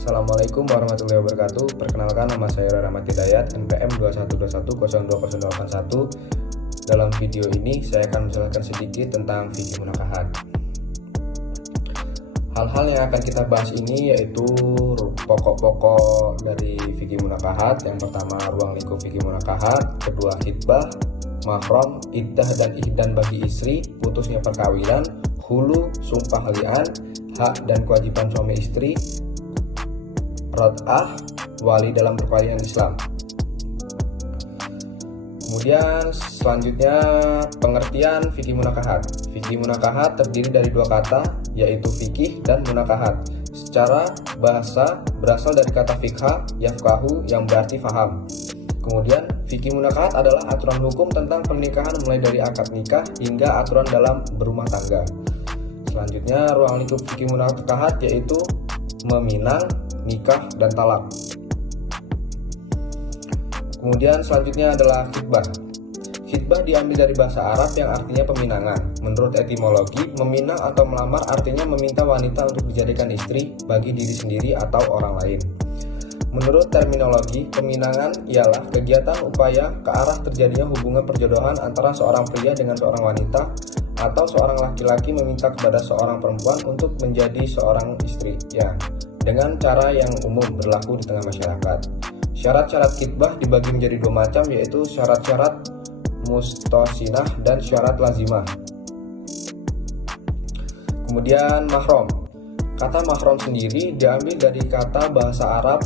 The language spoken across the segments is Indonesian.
Assalamualaikum warahmatullahi wabarakatuh. Perkenalkan, nama saya Rahmat Hidayat, NPM 21210281. Dalam video ini saya akan menjelaskan sedikit tentang fikih munakahat. Hal-hal yang akan kita bahas ini yaitu pokok-pokok dari fikih munakahat. Yang pertama, ruang lingkup fikih munakahat. Kedua, khitbah, mahram, iddah dan ihdan bagi istri, putusnya perkawinan, hulu, sumpah li'an, hak dan kewajiban suami istri, rod'ah, wali dalam perkawinan Islam. Kemudian selanjutnya pengertian fikih munakahat. Fikih munakahat terdiri dari dua kata, yaitu fikih dan munakahat. Secara bahasa berasal dari kata fikha, yafkahu, yang berarti faham. Kemudian fikih munakahat adalah aturan hukum tentang pernikahan mulai dari akad nikah hingga aturan dalam berumah tangga. Selanjutnya ruang lingkup fikih munakahat yaitu meminang, nikah, dan talak. Kemudian selanjutnya adalah khitbah. Khitbah diambil dari bahasa Arab yang artinya peminangan. Menurut etimologi, meminang atau melamar artinya meminta wanita untuk dijadikan istri bagi diri sendiri atau orang lain. Menurut terminologi, peminangan ialah kegiatan upaya ke arah terjadinya hubungan perjodohan antara seorang pria dengan seorang wanita atau seorang laki-laki meminta kepada seorang perempuan untuk menjadi seorang istri, dengan cara yang umum berlaku di tengah masyarakat. Syarat-syarat khitbah dibagi menjadi dua macam, yaitu syarat-syarat mustasinah dan syarat lazimah. Kemudian mahram. Kata mahram sendiri diambil dari kata bahasa Arab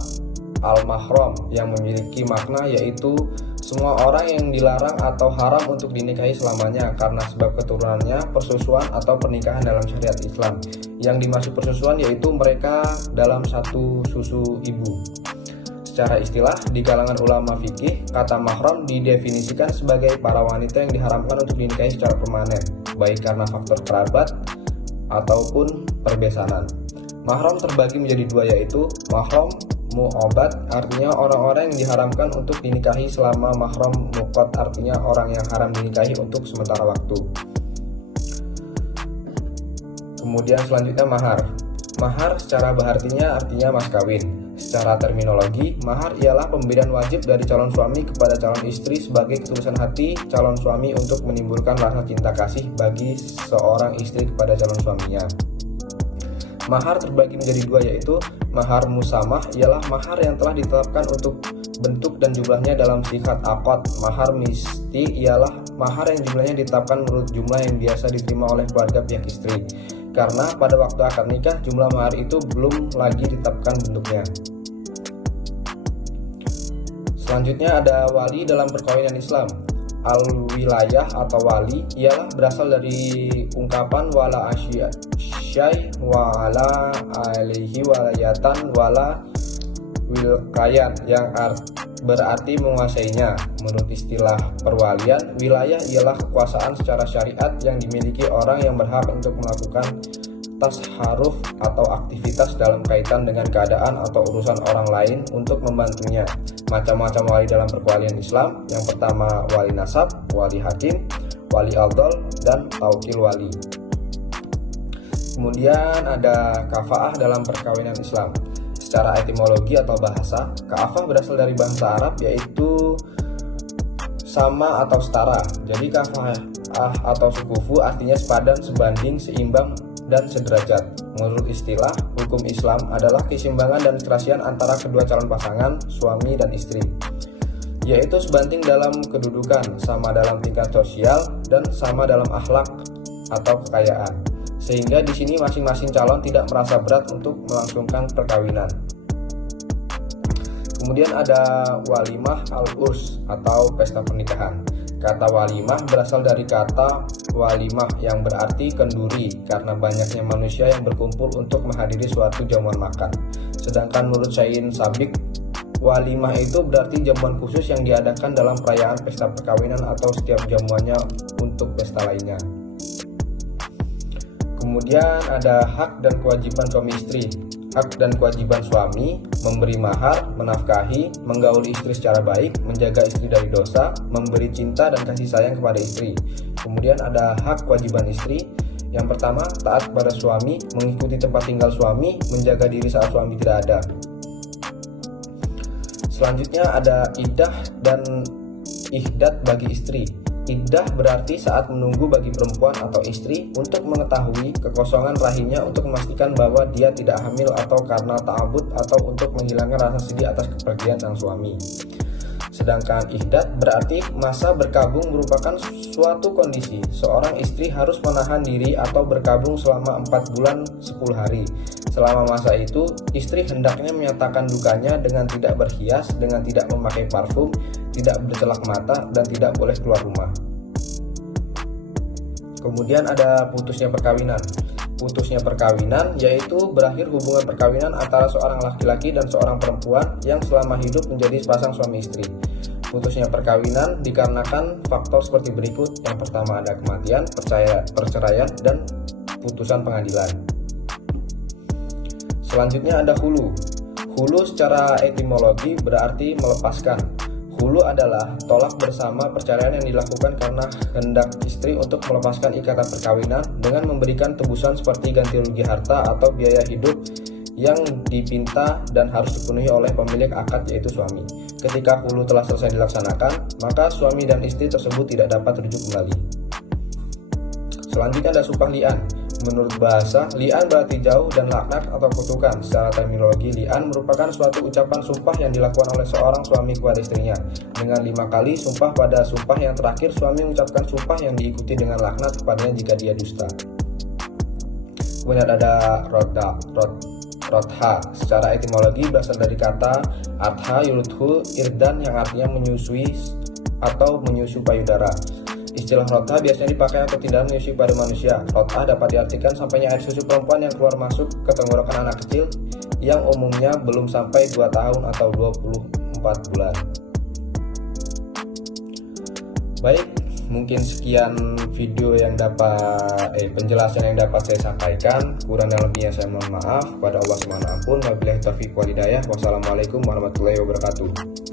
al-mahram yang memiliki makna yaitu semua orang yang dilarang atau haram untuk dinikahi selamanya karena sebab keturunannya, persusuan atau pernikahan dalam syariat Islam. Yang dimaksud persusuan yaitu mereka dalam satu susu ibu. Secara istilah, di kalangan ulama fikih, kata mahram didefinisikan sebagai para wanita yang diharamkan untuk dinikahi secara permanen, baik karena faktor kerabat ataupun perbesanan. Mahram terbagi menjadi dua, yaitu mahram mu'obat, artinya orang-orang yang diharamkan untuk dinikahi selama mahram muqat, artinya orang yang haram dinikahi untuk sementara waktu. Kemudian selanjutnya mahar. Mahar secara artinya mas kawin. Secara terminologi, mahar ialah pemberian wajib dari calon suami kepada calon istri sebagai ketulusan hati calon suami untuk menimbulkan rasa cinta kasih bagi seorang istri kepada calon suaminya. Mahar terbagi menjadi dua, yaitu mahar musamah ialah mahar yang telah ditetapkan untuk bentuk dan jumlahnya dalam sikat akad. Mahar misti ialah mahar yang jumlahnya ditetapkan menurut jumlah yang biasa diterima oleh keluarga pihak istri, karena pada waktu akad nikah jumlah mahar itu belum lagi ditetapkan bentuknya. Selanjutnya ada wali dalam perkawinan Islam. Al-wilayah atau wali ialah berasal dari ungkapan wala asyai wala alaihi walayatan wala wilkayan yang berarti menguasainya. Menurut istilah perwalian, wilayah ialah kekuasaan secara syariat yang dimiliki orang yang berhak untuk melakukan tasharruf atau aktivitas dalam kaitan dengan keadaan atau urusan orang lain untuk membantunya. Macam-macam wali dalam perwalian Islam. Yang pertama wali nasab, wali hakim, wali aldol, dan taukil wali. Kemudian ada kafaah dalam perkawinan Islam. Secara etimologi atau bahasa, kaafah berasal dari bahasa Arab yaitu sama atau setara. Jadi kafaah atau sukufu artinya sepadan, sebanding, seimbang, dan sederajat. Menurut istilah hukum Islam adalah keseimbangan dan kerasian antara kedua calon pasangan, suami dan istri, yaitu sebanding dalam kedudukan, sama dalam tingkat sosial, dan sama dalam akhlak atau kekayaan. Sehingga di sini masing-masing calon tidak merasa berat untuk melangsungkan perkawinan. Kemudian ada walimah al-urs atau pesta pernikahan. Kata walimah berasal dari kata walimah yang berarti kenduri karena banyaknya manusia yang berkumpul untuk menghadiri suatu jamuan makan. Sedangkan menurut Syai'in Sabik, walimah itu berarti jamuan khusus yang diadakan dalam perayaan pesta perkawinan atau setiap jamuannya untuk pesta lainnya. Kemudian ada hak dan kewajiban suami istri. Hak dan kewajiban suami memberi mahar, menafkahi, menggauli istri secara baik, menjaga istri dari dosa, memberi cinta dan kasih sayang kepada istri. Kemudian ada hak kewajiban istri. Yang pertama, taat kepada suami, mengikuti tempat tinggal suami, menjaga diri saat suami tidak ada. Selanjutnya ada iddah dan ihdad bagi istri. Iddah berarti saat menunggu bagi perempuan atau istri untuk mengetahui kekosongan rahimnya untuk memastikan bahwa dia tidak hamil atau karena ta'abud atau untuk menghilangkan rasa sedih atas kepergian sang suami. Sedangkan ihdad berarti masa berkabung merupakan suatu kondisi. Seorang istri harus menahan diri atau berkabung selama 4 bulan 10 hari. Selama masa itu, istri hendaknya menyatakan dukanya dengan tidak berhias, dengan tidak memakai parfum, tidak bercelak mata, dan tidak boleh keluar rumah. Kemudian ada putusnya perkawinan. Putusnya perkawinan yaitu berakhir hubungan perkawinan antara seorang laki-laki dan seorang perempuan yang selama hidup menjadi sepasang suami istri. Putusnya perkawinan dikarenakan faktor seperti berikut. Yang pertama ada kematian, perceraian, dan putusan pengadilan. Selanjutnya ada hulu. Hulu secara etimologi berarti melepaskan. Hulu adalah tolak bersama perceraian yang dilakukan karena hendak istri untuk melepaskan ikatan perkawinan dengan memberikan tebusan seperti ganti rugi harta atau biaya hidup yang dipinta dan harus dipenuhi oleh pemilik akad yaitu suami. Ketika hulu telah selesai dilaksanakan, maka suami dan istri tersebut tidak dapat rujuk kembali. Selanjutnya ada sumpah li'an. Menurut bahasa, li'an berarti jauh dan laknat atau kutukan. Secara terminologi, li'an merupakan suatu ucapan sumpah yang dilakukan oleh seorang suami kepada istrinya. Dengan 5 kali sumpah pada sumpah yang terakhir, suami mengucapkan sumpah yang diikuti dengan laknat kepadanya jika dia dusta. Kemudian ada rodha. Secara etimologi berasal dari kata adha yurudhu irdan yang artinya menyusui atau menyusu payudara. Istilah rodha biasanya dipakai untuk tindakan menyusui pada manusia. Rodha dapat diartikan sampainya air susu perempuan yang keluar masuk ke tenggorokan anak kecil yang umumnya belum sampai 2 tahun atau 24 bulan. Baik, mungkin sekian video yang penjelasan yang dapat saya sampaikan. Kurang dan lebihnya saya mohon maaf. Pada Allah Subhanahu wa ta'ala. Wabillahi taufiq wal hidayah. Wassalamualaikum warahmatullahi wabarakatuh.